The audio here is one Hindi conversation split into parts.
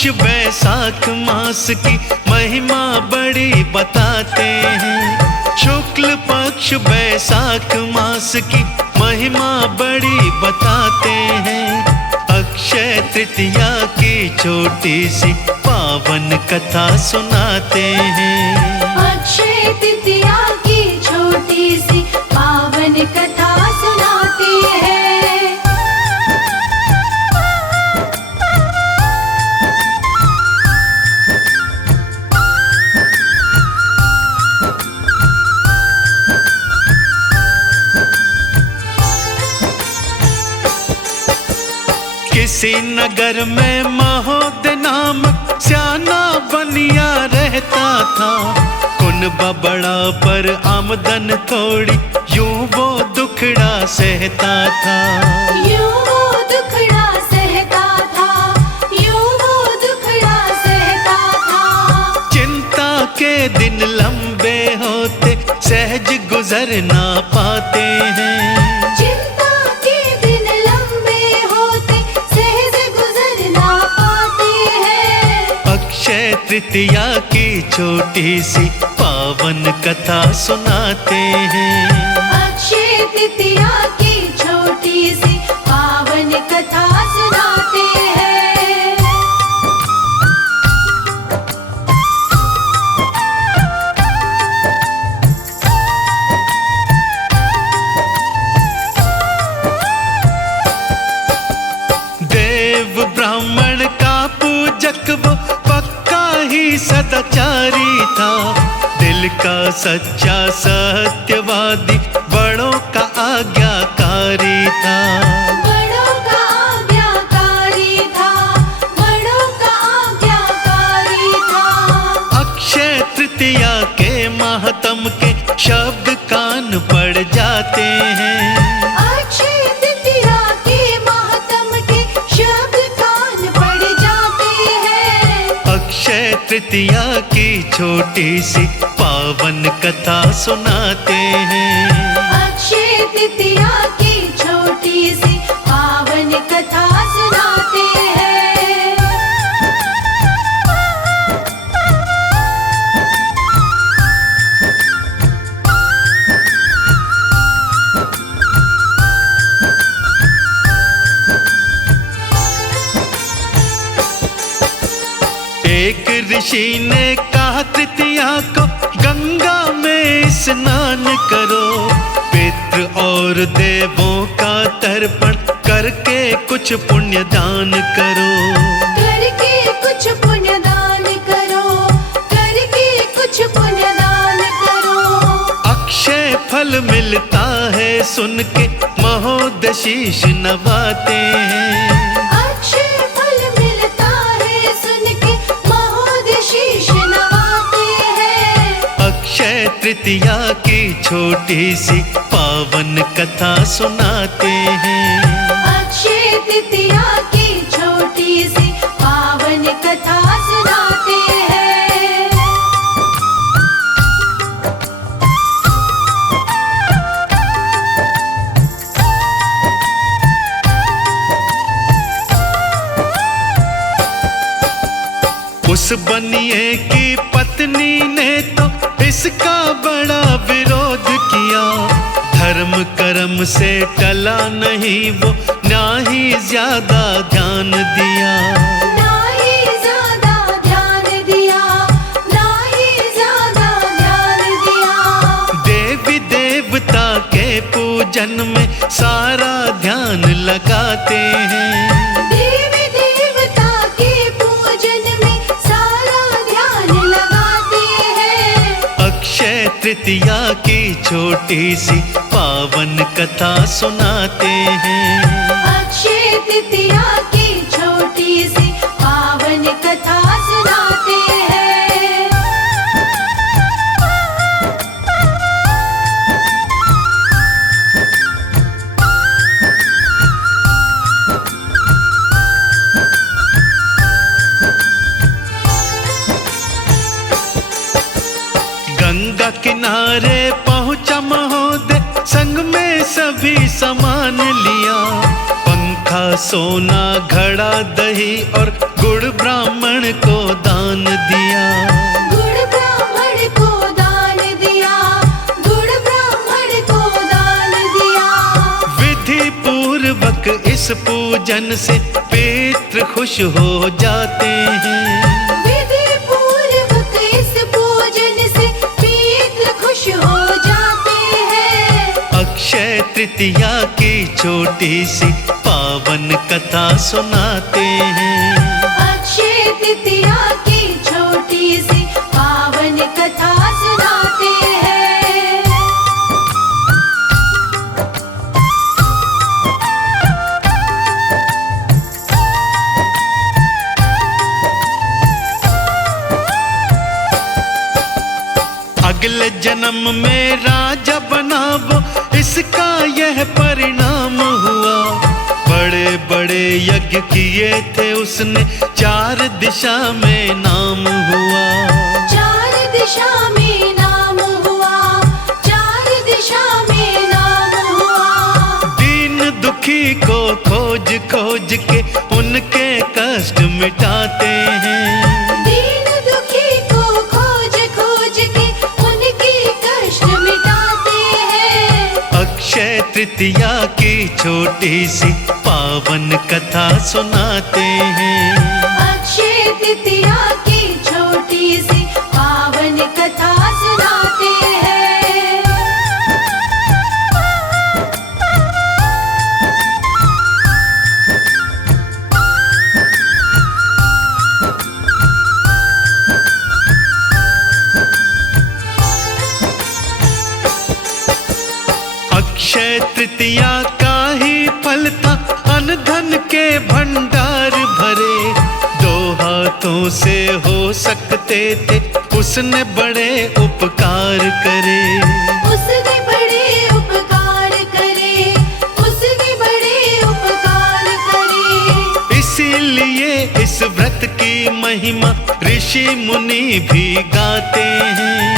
पक्ष वैशाख मास की महिमा बड़ी बताते हैं। शुक्ल पक्ष वैशाख मास की महिमा बड़ी बताते हैं। अक्षय तृतीया की छोटी सी पावन कथा सुनाते हैं। अक्षय तृतीया की छोटी सी पावन कथा सुनाते हैं। किसी नगर में महोदय नामक स्याना बनिया रहता था। कुनबा बड़ा पर आमदन थोड़ी, यूं वो दुखड़ा सहता था। यूं वो दुखड़ा सहता था, यूं वो दुखड़ा सहता था। चिंता के दिन लंबे होते सहज गुजर ना पाते हैं। अक्षय तृतीया की छोटी सी पावन कथा सुनाते हैं। अक्षय तृतीया की छोटी सी पावन कथा सुनाते हैं। देव ब्राह्मण का पूजक वो ही सदाचारी था। दिल का सच्चा सत्यवादी, बड़ों का आज्ञाकारी था। बड़ों का आज्ञाकारी था, बड़ों का आज्ञाकारी था। अक्षय तृतीया के माहत्म के शब्द कान पड़ जाते हैं। अक्षय तृतीया के माहत्म के शब्द कान पड़ जाते हैं। अक्षय तृतीया की छोटी सी पावन कथा सुनाते हैं। अक्षय तृतीया की छोटी सी पावन कथा सुनाते हैं। एक ऋषि ने कहा तृतीया को गंगा में स्नान करो। पितृ और देवों का तर्पण करके कुछ पुण्य दान करो। करके कुछ पुण्य दान करो, करके कुछ पुण्य दान करो। अक्षय फल मिलता है सुन के महोदय शीश नवाते हैं। अक्षय तृतीया की छोटी सी पावन कथा सुनाते हैं। अक्षय तृतीया की छोटी सी पावन कथा सुनाते हैं। उस बनिए की पत्नी ने तो इसका बड़ा विरोध किया। धर्म कर्म से टला नहीं वो, ना ही ज्यादा ध्यान दिया। ना ही ज्यादा ध्यान दिया, ना ही ज्यादा ध्यान दिया। देवी देवता के पूजन में सारा ध्यान लगाते हैं। देवी देवता के पूजन में सारा ध्यान लगाते हैं। अक्षय तृतीया की छोटी सी पावन कथा सुनाते हैं। अक्षय तृतीया की छोटी सी पावन कथा सुनाते हैं। गंगा किनारे पहुंचा महोदय, संग में सभी सामान लिया। पंखा, सोना, घड़ा, दही और गुड़ ब्राह्मण पूजन से पितृ खुश हो जाते हैं। विधि पूर्वक इस पूजन से पितृ खुश हो जाते हैं। अक्षय तृतीया की छोटी सी पावन कथा सुनाते हैं। अक्षय तृतीया की छोटी सी पावन कथा सुनाते हैं। अगले जन्म में राजा बनावो, इसका यह परिणाम हुआ। बड़े बड़े यज्ञ किए थे उसने, 4 दिशा में नाम हुआ। 4 दिशा में नाम हुआ, 4 दिशा में नाम हुआ। दीन दुखी को खोज खोज के उनके कष्ट मिटाते हैं। दीन दुखी को खोज खोज के उनकी कष्ट मिटाते हैं। अक्षय तृतीया की छोटी सी पावन कथा सुनाते हैं। अक्षय तृतीया की छोटी सी पावन कथा सुनाते हैं। अक्षय तृतीया का ही फल था, अन्न धन के भंडार भरे। 2 हाथों से हो सकते थे, उसने बड़े उपकार करे। उसने बड़े उपकार करे, उसने बड़े उपकार करे। इसीलिए इस व्रत की महिमा ऋषि मुनि भी गाते हैं।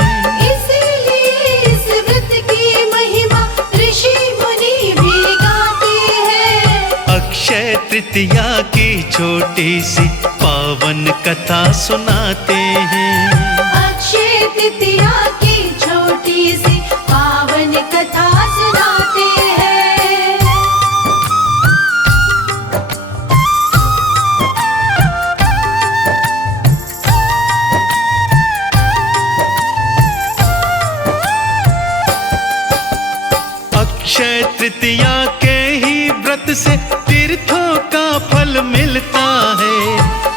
इसीलिए इस व्रत की महिमा ऋषि मुनि भी गाते हैं। अक्षय तृतीया की छोटी सी पावन कथा सुनाते हैं। अक्षय तृतीया की छोटी सी पावन कथा सुनाते हैं। अक्षय तृतीया के ही व्रत से तीर्थों का फल मिलता है।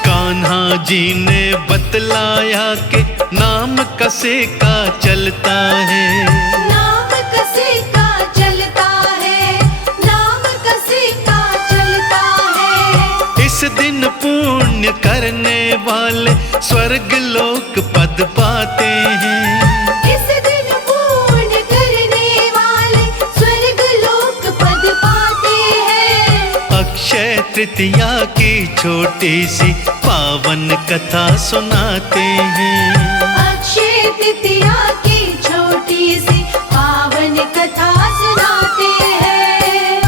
कान्हा जी ने बतलाया कि नाम कसे का चलता है। नाम कसे का चलता है, नाम कसे का चलता है। इस दिन पुण्य करने वाले स्वर्ग लोक पद पाते हैं। इस दिन पुण्य करने वाले स्वर्ग लोक पद पाते हैं। अक्षय तृतीया की छोटी सी पावन कथा सुनाते हैं। अक्षय तृतीया की छोटी सी पावन कथा सुनाते हैं।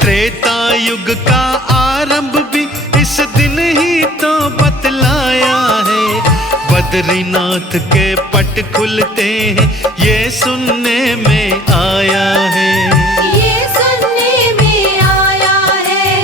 त्रेता युग का आरंभ भी इस दिन ही तो बतलाया है। बद्रीनाथ के पट खुलते हैं, ये सुनने में आया है। ये सुनने में आया है,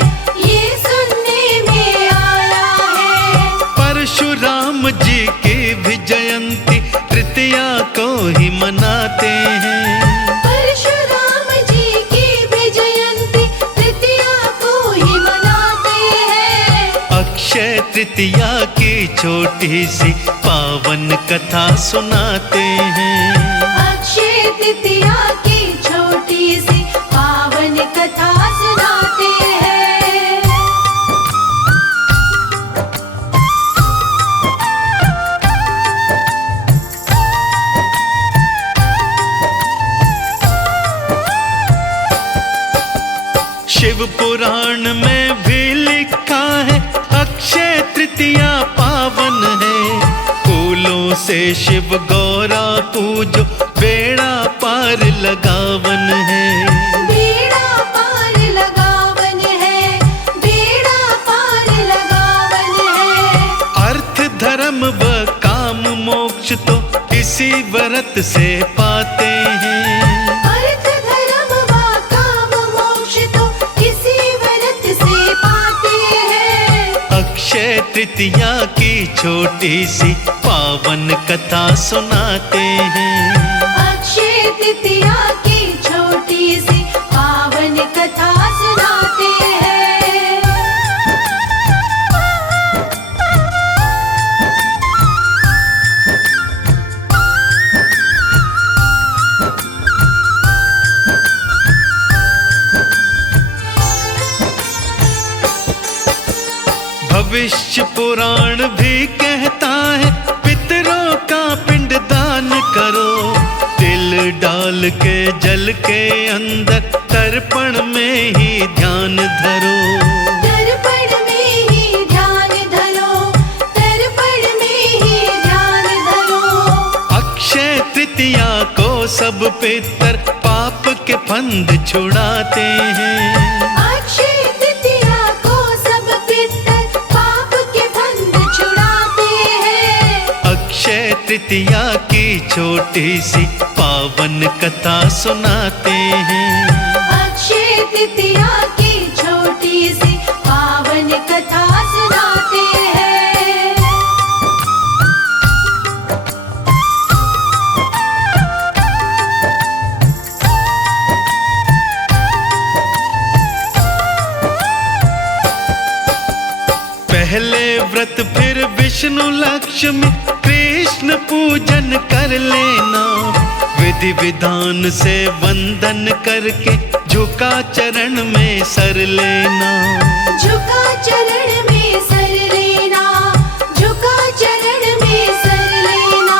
ये सुनने में आया है। परशुराम जी की भी जयंती तृतीया को ही मनाते हैं। परशुराम जी की भी जयंती तृतीया को ही मनाते हैं। अक्षय तृतीया की छोटी सी पावन कथा सुनाते हैं। अक्षय तृतीया की छोटी सी पावन कथा सुनाते हैं। शिव पुराण में भी लिखा है, अक्षय तृतीया पावन है। फूलों से शिव गौरा पूजो, बेड़ा पार लगावन है। बेड़ा पार लगा धर्म व काम मोक्ष तो इसी व्रत से पाते हैं। अर्थ धर्म व काम मोक्ष तो इसी व्रत से पाते हैं। अक्षय तृतीया की छोटी सी पावन कथा सुनाते हैं। अक्षय तृतीया की छोटी सी पावन कथा सुनाते हैं। भविष्य पुराण भी कहता है पितरों का पिंड दान करो। तिल डाल के जल के अंदर तर्पण में ही ध्यान धरो। तर्पण में ही ध्यान धरो, तर्पण में ही ध्यान धरो। अक्षय तृतीया को सब पितर पाप के फंद छुड़ाते हैं। अक्षय तृतीया को सब पितर पाप के फंद छुड़ाते हैं। अक्षय तृतीया की छोटी सी पावन कथा सुनाते हैं। अक्षय तृतीया की छोटी सी पावन कथा सुनाते हैं। पहले व्रत फिर विष्णु लक्ष्मी कृष्ण पूजन कर लेना। विधि विधान से वंदन करके झुका चरण में सर लेना। झुका चरण में सर लेना, झुका चरण में सर लेना।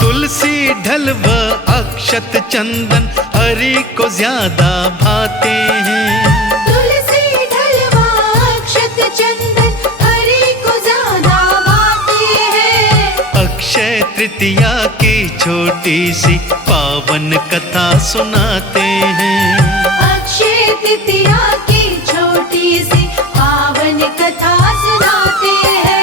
तुलसी ढल व अक्षत चंदन हरि को ज्यादा भाते हैं। तुलसी ढलवा अक्षत चंदन हरि को ज्यादा भाते हैं। अक्षय तृतीया की छोटी सी पावन कथा सुनाते हैं। अक्षय तृतीया की छोटी सी पावन कथा सुनाते हैं।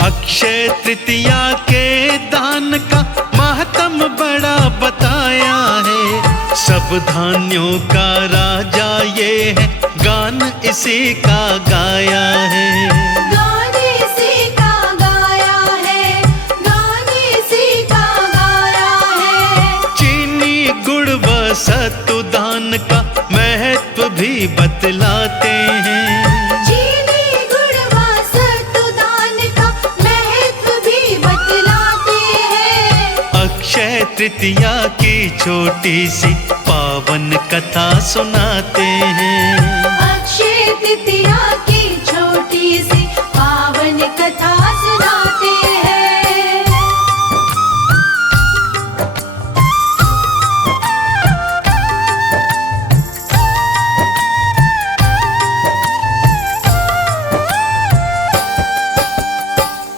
अक्षय तृतीया के दान का महत्म बड़ा बताया है। सब धान्यों का राजा ये है, गान इसी का गाया है। गान इसी का गाया है, गान इसी का गाया है। चीनी गुड़ व सत्तु दान का महत्व भी बतलाते हैं। चीनी गुड़ व सत्तु दान का महत्व भी बतलाते हैं। अक्षय तृतीया की छोटी सी पावन कथा सुनाते हैं। अक्षय तृतीया की छोटी सी पावन कथा सुनाते हैं।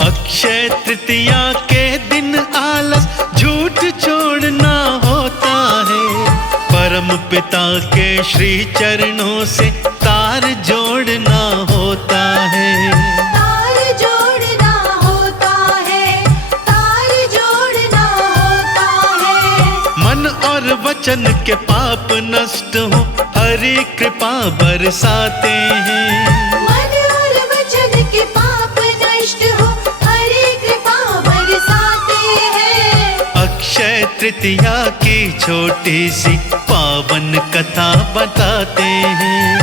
अक्षय तृतीया के दिन आलस झूठ छोड़ना होता है। परम पिता के श्री चरणों से तार जोड़ना होता है। तार जोड़ना होता है, तार जोड़ना होता है। मन और वचन के पाप नष्ट हो हरि कृपा बरसाते हैं। मन और वचन के पाप नष्ट हो हरि कृपा बरसाते हैं। अक्षय तृतीया की छोटी सी पावन कथा बताते हैं।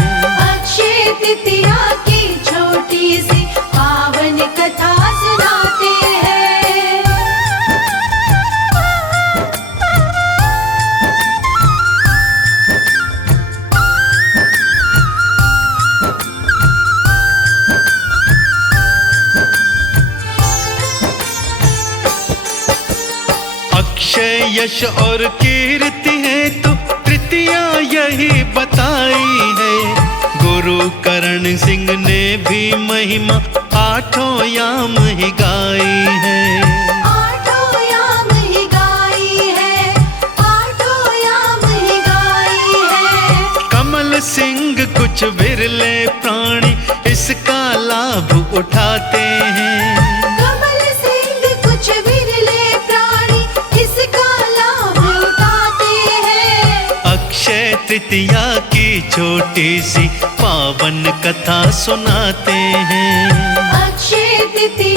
अक्षय तृतीया की छोटी सी पावन कथा सुनाते हैं। अक्षय यश और कीर्ति है तो तृतीया यही बताई है। गुरु करण सिंह ने भी महिमा आठों याम ही गाई है। आठों याम ही गाई है, आठों याम ही गाई है। कमल सिंह कुछ विरले प्राणी इसका लाभ उठाते हैं। कमल सिंह कुछ विरले प्राणी इसका लाभ उठाते हैं। अक्षय तृतीया की छोटी सी पावन कथा सुनाते हैं। अक्षय तृतीया